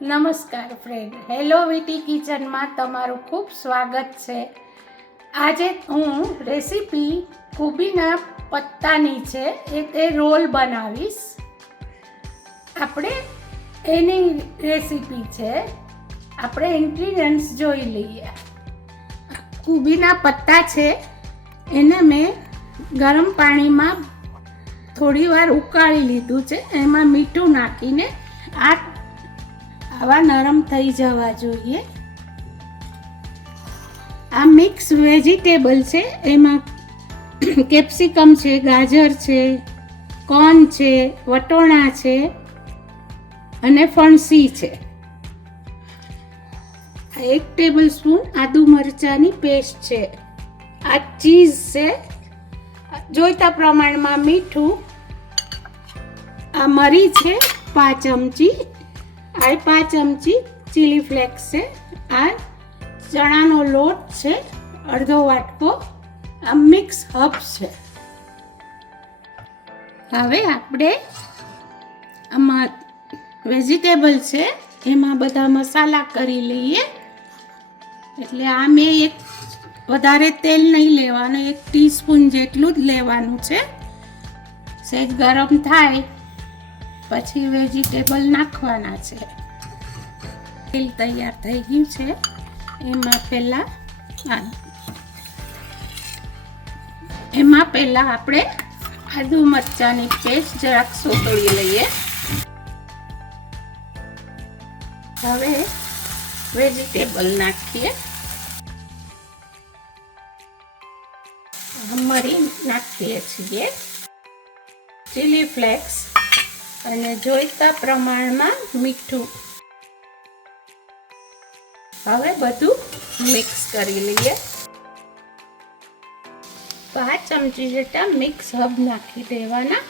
નમસ્કાર friend, hello વીટી કિચનમાં તમારું ખૂબ સ્વાગત છે. આજે હું રેસીપી કોબીના પત્તાની છે તે રોલ બનાવીશ. આપણે એની રેસીપી છે. આપણે ઇન્ગ્રીડિયન્ટ્સ જોઈ લઈએ. કોબીના પત્તા છે એને મેં ગરમ પાણીમાં થોડી વાર ઉકાળી લીધું છે. એમાં મીઠું નાખીને આવા નરમ થઈ જવા જોઈએ. આ મિક્સ વેજીટેબલ છે. એમાં કેપ્સિકમ છે, ગાજર છે, કોર્ન છે, વટોણા છે અને ફણસી છે. 1 ટેબલ સ્પૂન આદુ મરચાંની પેસ્ટ છે. આ ચીઝ છે. જોઈતા પ્રમાણમાં મીઠું. આ મરી છે 5 ચમચી. આ 5 ચમચી ચીલી ફ્લેક્સ છે. આ ચણાનો લોટ છે અડધો વાટકો. આ મિક્સ હર્બ્સ છે. હવે આપણે આમાં વેજીટેબલ છે એમાં બધા મસાલા કરી લઈએ. એટલે આ મેં એક વધારે તેલ નહીં લેવાનું, 1 ટીસ્પૂન જેટલું જ લેવાનું છે. સહેજ ગરમ થાય પછી વેજીટેબલ નાખવાના છે. તેલ તૈયાર થઈ ગયું છે. એમાં પહેલા આપણે આદુ મરચાંની પેસ્ટ જરાક સોતળી લઈએ. હવે વેજીટેબલ નાખીએ. મરી નાખીએ છીએ, ચીલી ફ્લેક્સ અને જોઈતા પ્રમાણમાં મીઠું. હવે બધું મિક્સ કરી લઈએ. 5 ચમચી જેટલા મિક્સ હર્બ નાખી દેવાના.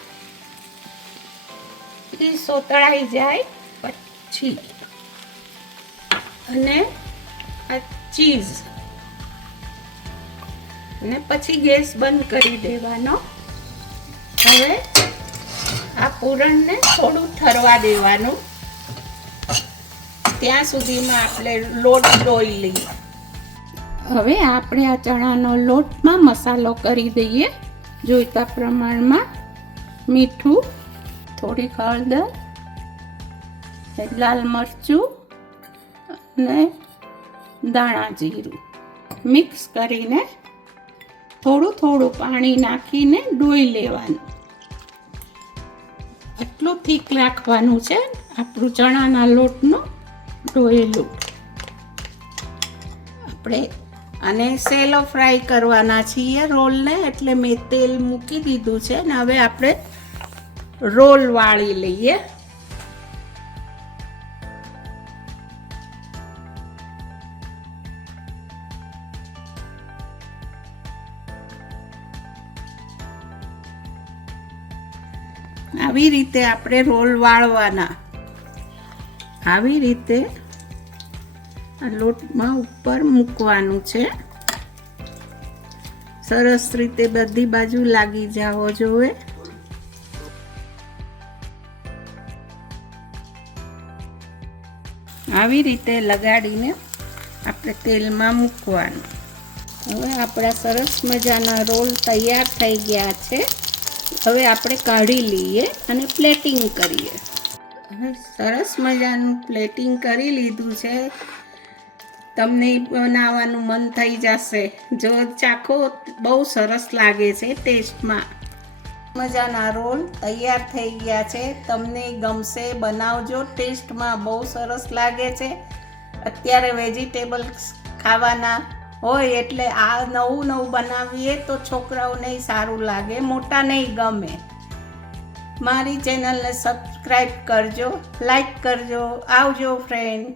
એ સોતળાઈ જાય પછી અને આ ચીઝ અને પછી ગેસ બંધ કરી દેવાનો. હવે આ પૂરણને થોડું ઠરવા દેવાનું. ત્યાં સુધીમાં આપણે લોટ ડોઈ લઈએ. હવે આપણે આ ચણાનો લોટમાં મસાલો કરી દઈએ. જોઈતા પ્રમાણમાં મીઠું, થોડીક હળદર, લાલ મરચું અને દાણા જીરું મિક્સ કરીને થોડું પાણી નાખીને ડોઈ લેવાનું. એટલું થીક રાખવાનું છે આપણું ચણાના લોટનું ડોયેલું. આપણે આને સેલો ફ્રાય કરવાના છીએ રોલને, એટલે મેં તેલ મૂકી દીધું છે ને હવે આપણે રોલ વાળી લઈએ. આવી રીતે આપણે રોલ વાળવાના. આવી રીતે આ લોટમાં ઉપર મૂકવાનું છે. સરસ રીતે બધી બાજુ લાગી જાવો જોઈએ. આવી રીતે લગાડીને આપણે તેલમાં મૂકવાનું. હવે આપણા સરસ મજાના રોલ તૈયાર થઈ ગયા છે. હવે આપણે કાઢી લઈએ અને પ્લેટિંગ કરીએ. હવે સરસ મજાનું પ્લેટિંગ કરી લીધું છે. તમને બનાવવાનું મન થઈ જશે. જો ચાખો બહુ સરસ લાગે છે ટેસ્ટમાં. મજાના રોલ તૈયાર થઈ ગયા છે. તમને ગમશે, બનાવજો. ટેસ્ટમાં બહુ સરસ લાગે છે. અત્યારે વેજીટેબલ્સ ખાવાના હોય એટલે આ નવું બનાવીએ તો છોકરાઓને સારું લાગે, મોટાને ગમે. મારી ચેનલને સબસ્ક્રાઈબ કરજો, લાઈક કરજો. આવજો ફ્રેન્ડ.